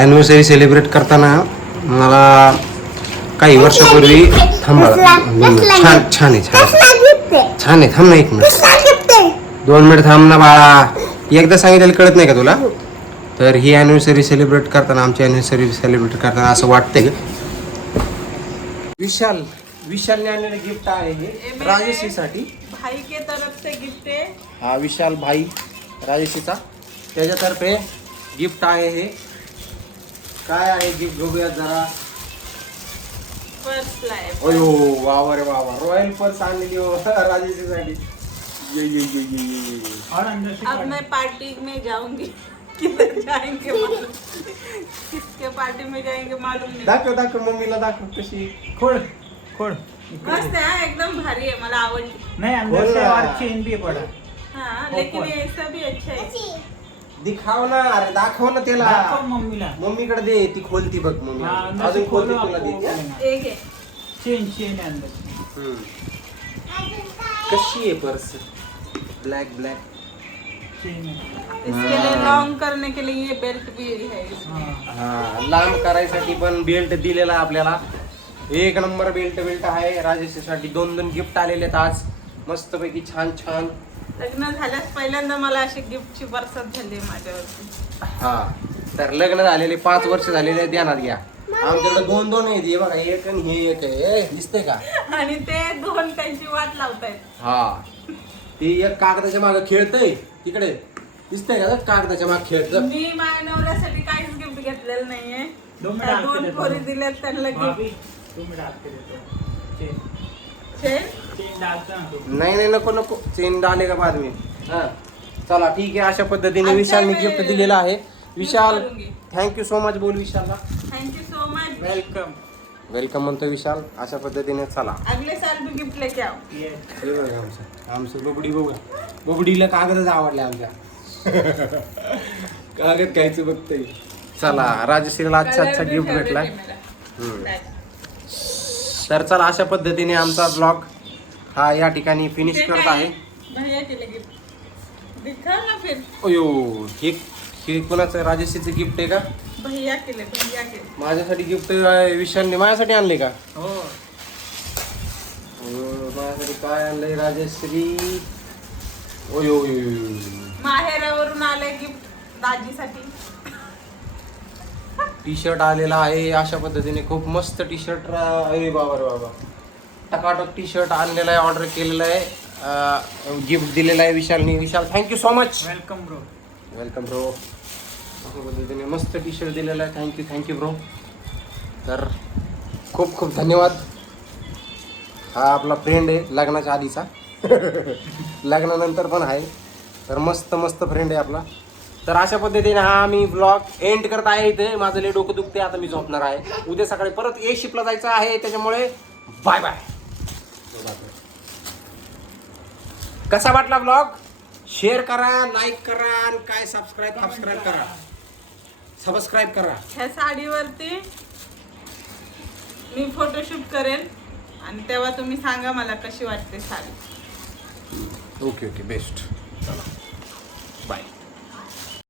Anniversary celebrate करताना मला काही वर्षापूर्वी थांबा दोन मिनिट. छान छान आहे छान आहे. छान आहे थांब ना एक मिनिट. दोन मिनिट थांब ना बाळा. एकदा सांगितलेलं कळत नाही का तुला? तर ही ॲनिव्हर्सरी सेलिब्रेट करताना आमची ॲनिव्हर्सरी सेलिब्रेट करताना असं वाटतंय. का विशाल विशालने आणलेलं गिफ्ट आहे हे राजश्रीसाठी भाई के तरफ से गिफ्ट है हा विशाल भाई राजश्रीचा. त्याच्यातर्फे गिफ्ट आहे हे. काय आहे? गिफ्ट बघूया जरा. अयो वावा रे वावा रॉयल पर्स आणलेली हो राजश्रीसाठी ये ये ये ये ये ये. और अंदर से अब मैं पार्टी में जाऊंगी. किधर जाएंगे मालूम? किसके पार्टी में जाएंगे मालूम नहीं. दाखव दाखव मम्मीला दाखव कशी. खोल खोल. मस्त हाँ, एकदम भारी है मला आवडली. नहीं अंदर से। और चेन भी पड़ा हाँ लेकिन. ये ऐसा भी अच्छा है दिखाव ना अरे दाखव ना त्याला. दाखव मम्मीला. मम्मीकडे दे ती खोलती बघ हाँ, मम्मी अजून खोलती खोलो तुला आपको देते लेना। एक चेन चेन अंदर. हम्म. कशी आहे पर्स? Black black. चेन इसके लिए लॉन्ग करने के लिए ये बेल्ट भी है इसमें. हाँ. हा लांब करायसाठी पण बेल्ट दिलेला आपल्याला. एक नंबर बेल्ट बेल्ट आहे. राजेशसाठी दोन दोन गिफ्ट आलेले आहेत आज. मस्तपैकी छान छान. लग्न झाल्यास पहिल्यांदा मला अशी गिफ्टची बरसात झाली माझ्यावरती. हा तर लग्न झालेले पाच वर्ष झालेले ध्यानात घ्या. आमच्याकडे दोन दोन आहेत हे बघा एक आणि हे एक आहे. ए, दिसतंय का? आणि ते दोन त्यांची वाट लावतायत. हा. ती एक कागदाच्या मागे खेळतय तिकडे. दिसतंय का कागदाच्या मागे खेळत मी माझ्या नवऱ्यासाठी काहीच गिफ्ट घेतलेलं नाहीये. त्या दोन पोरी। दिल्यात त्यांना गिफ्ट देता नाही नाही नको नको. चेन डाले का बाद में. हा. चला ठीक आहे. अशा पद्धतीने विशालने मैं गिफ्ट दिलेलं आहे. विशाल. थँक्यू सो मच बोल विशालला. Thank you so much welcome welcome म्हणतो विशाल. अशा पद्धतीने चला. अगले साल भी गिफ्ट लेके आओ. ये हे बघा आमचं. आमचं बोबडी बघा. बोबडीला कागदच आवडले आमच्या. कागद खायचं बघतोय. चला राजश्रीला अच्छा अच्छा गिफ्ट मेरा. हम्म. तर चला अशा पद्धतीने आमचा ब्लॉग हा या ठिकाणी फिनिश करत? आहे. भैया के लिए गिफ्ट दिखा ना फिर? अयो हे हे कोणाचं गिफ्ट आहे का? भैया भैया. माझ्यासाठी गिफ्ट विशालने माझ्यासाठी आणले का? हो. माझ्यासाठी काय आणलंय राजश्री? ओयो ओयो, ओयो, ओयो. माहेरावरून आलंय गिफ्ट दाजीसाठी टी शर्ट आलेला आहे अशा पद्धतीने खूप मस्त टी शर्ट अरे बाबा रे बाबा. टकाटक टी शर्ट आणलेला आहे ऑर्डर केलेला आहे. गिफ्ट दिलेला आहे विशालने. Vishal thank you so much welcome bro welcome bro अशा पद्धतीने मस्त टी शर्ट दिलेला आहे. थँक्यू थँक्यू ब्रो तर खूप खूप धन्यवाद. हा आपला फ्रेंड आहे लग्नाच्या आधीचा. लग्नानंतर पण आहे. तर मस्त मस्त फ्रेंड आहे आपला. तर अशा पद्धतीने हा आम्ही ब्लॉग एंड करत आहे इथे. माझं लय डोकं दुखते आता मी झोपणार आहे. उद्या सकाळी परत ए शिपला जायचं आहे त्याच्यामुळे बाय बाय कसा वाटला ब्लॉग शेअर करा लाईक करा आणि काय सबस्क्राईब सबस्क्राईब करा. सबस्क्राईब करा. ह्या साडीवरती मी फोटोशूट करेन आणि तेव्हा तुम्ही सांगा मला कशी वाटते साडी. ओके ओके बेस्ट चला. बाय